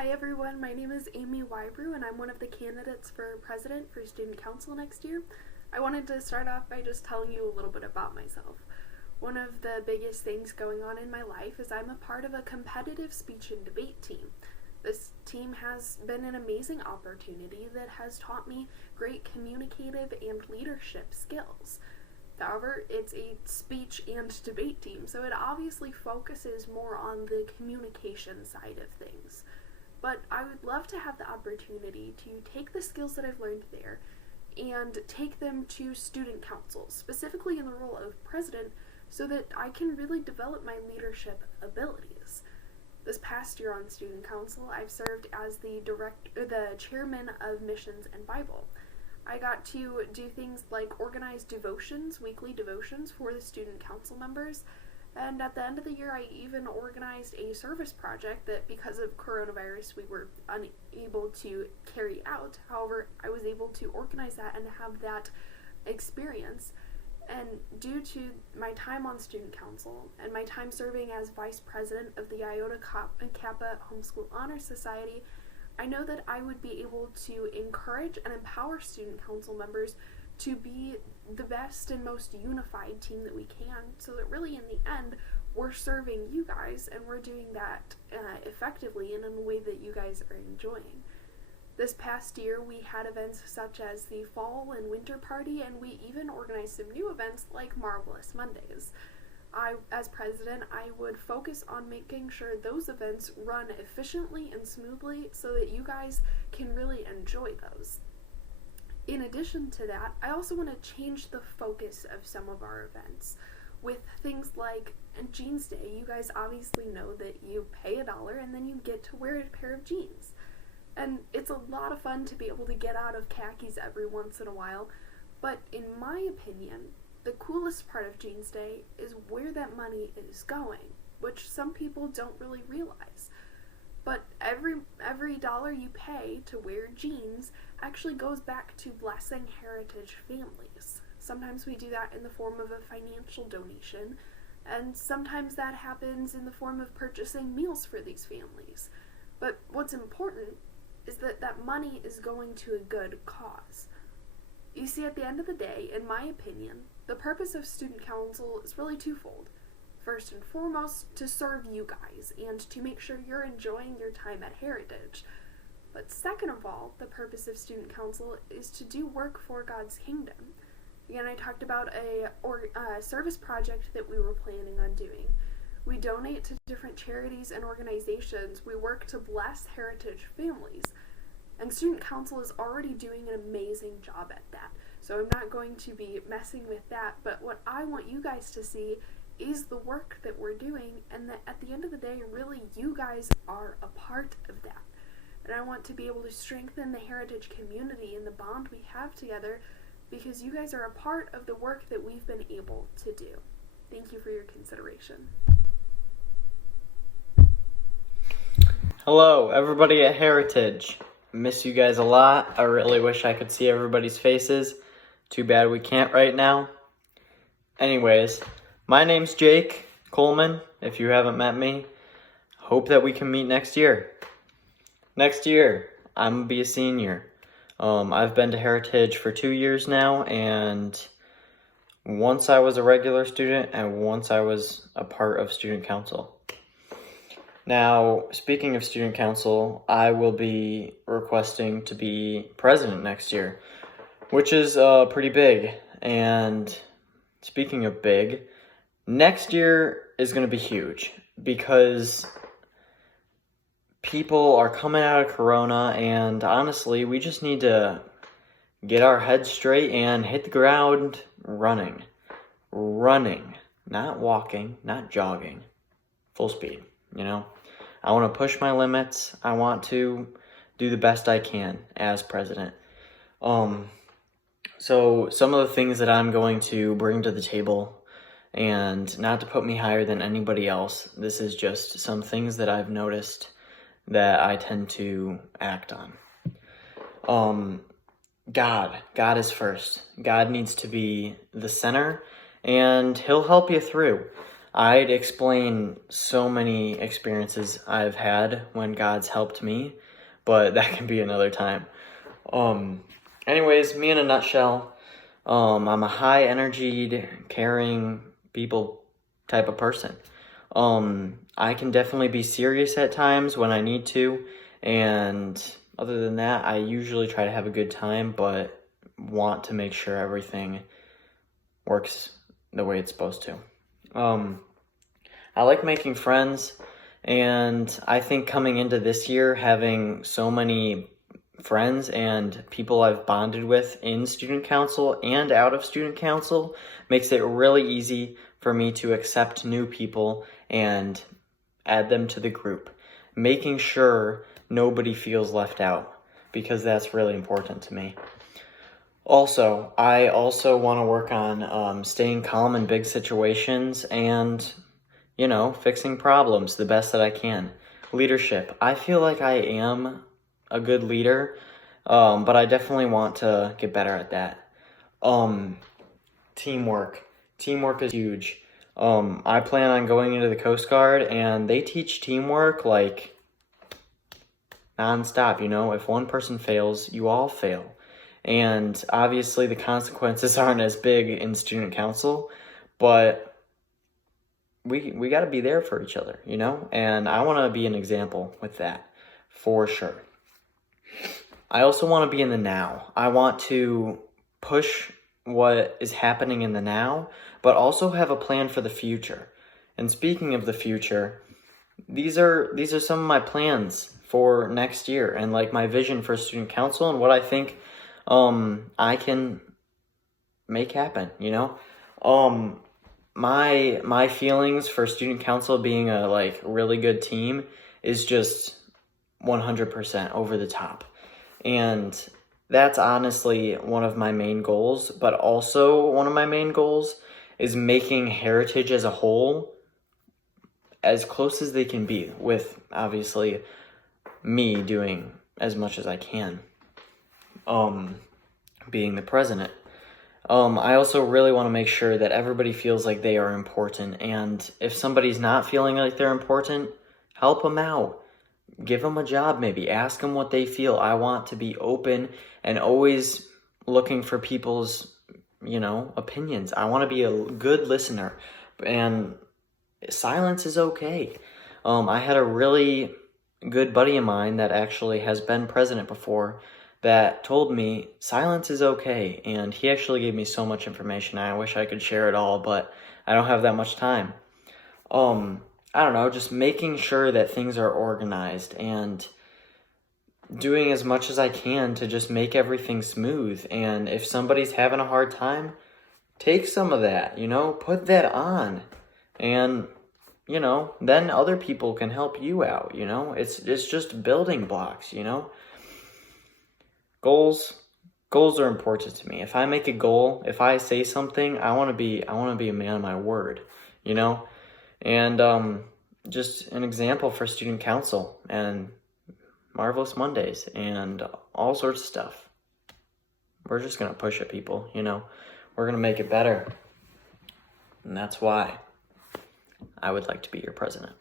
Hi everyone, my name is Amy Wybrew and I'm one of the candidates for president for student council next year. I wanted to start off by just telling you a little bit about myself. One of the biggest things going on in my life is I'm a part of a competitive speech and debate team. This team has been an amazing opportunity that has taught me great communicative and leadership skills. However, it's a speech and debate team, so it obviously focuses more on the communication side of things. But I would love to have the opportunity to take the skills that I've learned there and take them to student council, specifically in the role of president, so that I can really develop my leadership abilities. This past year on student council, I've served as the chairman of missions and Bible. I got to do things like organize devotions, weekly devotions for the student council members, and at the end of the year I even organized a service project that, because of coronavirus, we were unable to carry out. However, I was able to organize that and have that experience. And due to my time on student council and my time serving as vice president of the Iota Kappa Homeschool Honor Society, I know that I would be able to encourage and empower student council members to be the best and most unified team that we can, so that really in the end we're serving you guys and we're doing that effectively and in a way that you guys are enjoying. This past year we had events such as the fall and winter party, and we even organized some new events like Marvelous Mondays. As president, I would focus on making sure those events run efficiently and smoothly so that you guys can really enjoy those. In addition to that, I also want to change the focus of some of our events with things like Jeans Day. You guys obviously know that you pay $1 and then you get to wear a pair of jeans. And it's a lot of fun to be able to get out of khakis every once in a while, but in my opinion, the coolest part of Jeans Day is where that money is going, which some people don't really realize. But every dollar you pay to wear jeans actually goes back to blessing heritage families. Sometimes we do that in the form of a financial donation, and sometimes that happens in the form of purchasing meals for these families. But what's important is that that money is going to a good cause. You see, at the end of the day, in my opinion, the purpose of student council is really twofold. First and foremost, to serve you guys and to make sure you're enjoying your time at Heritage. But second of all, the purpose of student council is to do work for God's kingdom. Again, I talked about a service project that we were planning on doing. We donate to different charities and organizations. We work to bless heritage families. And student council is already doing an amazing job at that. So I'm not going to be messing with that, but what I want you guys to see is the work that we're doing, and that at the end of the day, really, you guys are a part of that. And I want to be able to strengthen the heritage community and the bond we have together, because you guys are a part of the work that we've been able to do. Thank you for your consideration. Hello, everybody at Heritage. Miss you guys a lot. I really wish I could see everybody's faces. Too bad we can't right now. Anyways, my name's Jake Coleman, if you haven't met me. Hope that we can meet next year. Next year, I'm going to be a senior. I've been to Heritage for 2 years now, and once I was a regular student and once I was a part of student council. Now, speaking of student council, I will be requesting to be president next year, which is pretty big. And speaking of big, next year is going to be huge because people are coming out of Corona, and honestly, we just need to get our heads straight and hit the ground running. Running, not walking, not jogging, full speed, you know? I want to push my limits. I want to do the best I can as president. So some of the things that I'm going to bring to the table, and not to put me higher than anybody else, this is just some things that I've noticed that I tend to act on. God is first. God needs to be the center, and he'll help you through. I'd explain so many experiences I've had when God's helped me, but that can be another time. Anyways, me in a nutshell, I'm a high energied, caring people type of person. I can definitely be serious at times when I need to, and other than that, I usually try to have a good time, but want to make sure everything works the way it's supposed to. I like making friends, and I think coming into this year, having so many friends and people I've bonded with in student council and out of student council makes it really easy for me to accept new people and add them to the group, making sure nobody feels left out, because that's really important to me. Also, I also want to work on staying calm in big situations and, fixing problems the best that I can. Leadership. I feel like I am a good leader, but I definitely want to get better at that. Teamwork. Teamwork is huge. I plan on going into the Coast Guard, and they teach teamwork like nonstop. If one person fails, you all fail. And obviously the consequences aren't as big in student council, but we got to be there for each other, and I want to be an example with that for sure. I also want to be in the now. I want to push what is happening in the now, but also have a plan for the future. And speaking of the future, these are some of my plans for next year, and like my vision for student council and what I think I can make happen, My feelings for student council being a really good team is just 100% over the top. And that's honestly one of my main goals, but also one of my main goals is making Heritage as a whole as close as they can be, with obviously me doing as much as I can, being the president. I also really want to make sure that everybody feels like they are important, and if somebody's not feeling like they're important, help them out. Give them a job, maybe. Ask them what they feel. I want to be open and always looking for people's, opinions. I want to be a good listener, and silence is okay. I had a really good buddy of mine that actually has been president before that told me silence is okay, and he actually gave me so much information. I wish I could share it all, but I don't have that much time. I don't know, just making sure that things are organized and doing as much as I can to just make everything smooth. And if somebody's having a hard time, take some of that, put that on. And, then other people can help you out, It's just building blocks, Goals are important to me. If I make a goal, if I say something, I want to be a man of my word, And just an example for student council and Marvelous Mondays and all sorts of stuff. We're just going to push it, people, We're going to make it better. And that's why I would like to be your president.